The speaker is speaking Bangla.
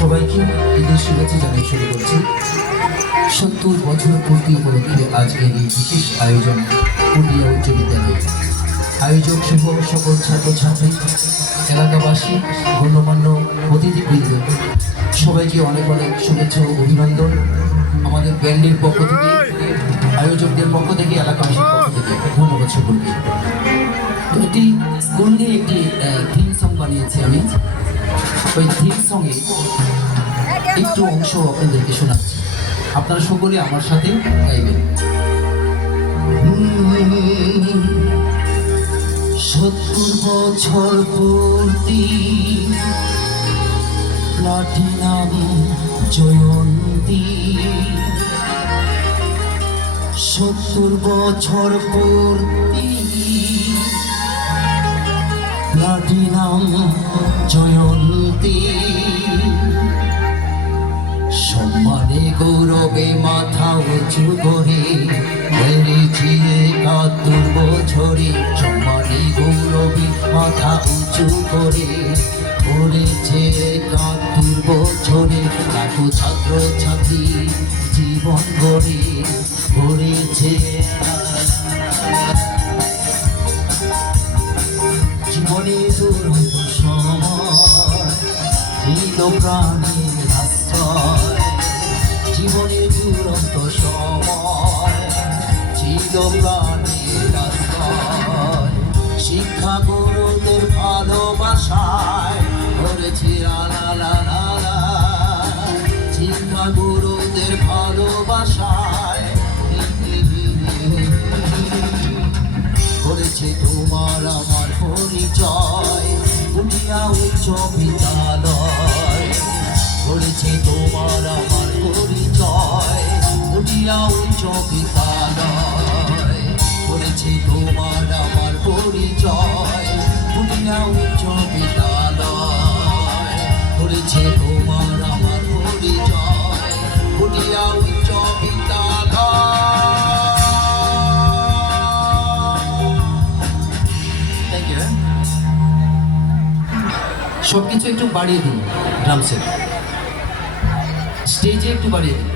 সবাইকে ঈদের শুভেচ্ছা জানিয়ে শুরু করছি। ৭০ বছর পূর্তি উপলক্ষে আজকের এই বিশেষ আয়োজন পটিয়া উচ্চ বিদ্যালয়। আয়োজক সহ সকল ছাত্রছাত্রী, এলাকাবাসী, গণ্যমান্য অতিথিবৃন্দ সবাইকে অনেক অনেক শুভেচ্ছা ও অভিনন্দন। আমাদের ব্যান্ডের পক্ষ থেকে, আয়োজকদের পক্ষ থেকে, এলাকাবাসীর পক্ষ থেকে ধন্যবাদ সকলকে। তো একটি স্কুল নিয়ে একটি থিম সং বানিয়েছি আমি। ওই থিম সঙ্গে একটু অংশ আপনাদেরকে শোনাচ্ছি, আপনারা সকলে আমার সাথে গাইবেন। ৭০ বছর পূর্তি, প্লাটিনাম জয়ন্তী। ৭০ বছর পূর্তি, প্লাটিনাম জয়ন্তী। সম্মানে গৌরবে মাথা উঁচু করে বেড়েছি ৭১ বছরে। সম্মানে গৌরবে মাথা উঁচু করে পড়েছে ৭১ বছরে। লাখো ছাত্র ছাত্রী জীবন গড়ে পড়েছে। জীবনে দুরন্ত সময় ছিল প্রাণের আশ্রয়। জীবনে দুরন্ত সময় ছিল প্রাণের আশ্রয়। শিক্ষা গুরুদের ভালোবাসায় করেছি আলালা। শিক্ষা গুরুদের ভালোবাসায় করেছে তোমার আমার পরিচয়। পটিয়া উচ্চ বিদ্যালয় করেছে তোমার আমার পরিচয়। পটিয়া উচ্চ বিদ্যালয় করেছে তোমার আমার পরিচয়। পটিয়া উচ্চ বিদ্যালয় করেছে তোমার আমার পরিচয়। পটিয়া উচ্চ বিদ্যালয়। সবকিছু একটু বাড়িয়ে দিন, ড্রাম সেট স্টেজে একটু বাড়িয়ে দিন।